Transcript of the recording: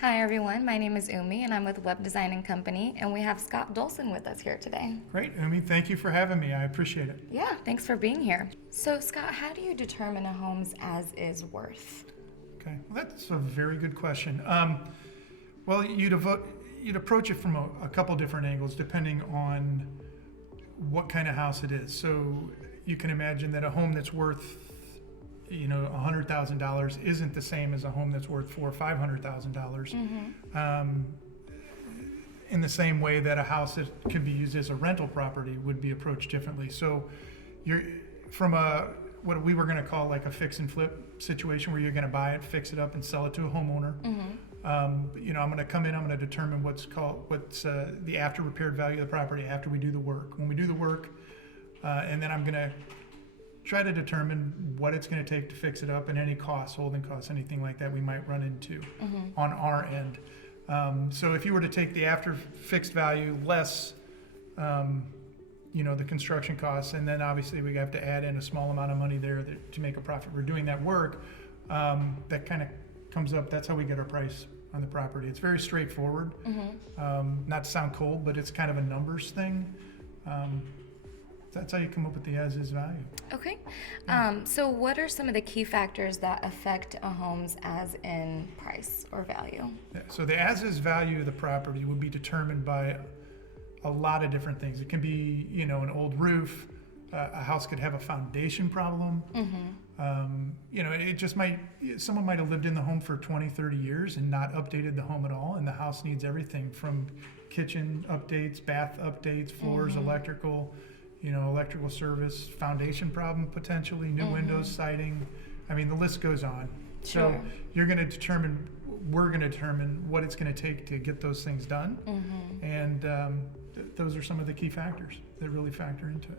Hi everyone, my name is Umi and I'm with Web Design and Company, and we have Scott Dolson with us here today. Great, Umi. Thank you for having me. I appreciate it. Yeah, thanks for being here. So Scott, how do you determine a home's as-is worth? Okay, well, that's a very good question. Well, you'd approach it from a couple different angles depending on what kind of house it is. So you can imagine that a home that's worth, $100,000 isn't the same as a home that's worth $400,000 or $500,000. In the same way that a house that could be used as a rental property would be approached differently. So you're from what we were going to call like a fix and flip situation where you're going to buy it, fix it up, and sell it to a homeowner. I'm going to come in. I'm going to determine what's the after repaired value of the property after we do the work. When we do the work, and then I'm going to try to determine what it's going to take to fix it up and any costs, holding costs, anything like that we might run into on our end. So if you were to take the after fixed value less, the construction costs, and then obviously we have to add in a small amount of money there to make a profit for doing that work, that kind of comes up. That's how we get our price on the property. It's very straightforward. Not to sound cold, but it's kind of a numbers thing. That's how you come up with the as-is value. Okay. So what are some of the key factors that affect a home's as-in price or value? Yeah, so the as-is value of the property would be determined by a lot of different things. It can be, an old roof. A house could have a foundation problem. It just someone might have lived in the home for 20, 30 years and not updated the home at all. And the house needs everything from kitchen updates, bath updates, floors, electrical service, foundation problem potentially, new windows, siding. I mean, the list goes on. Sure. So we're going to determine what it's going to take to get those things done. And those are some of the key factors that really factor into it.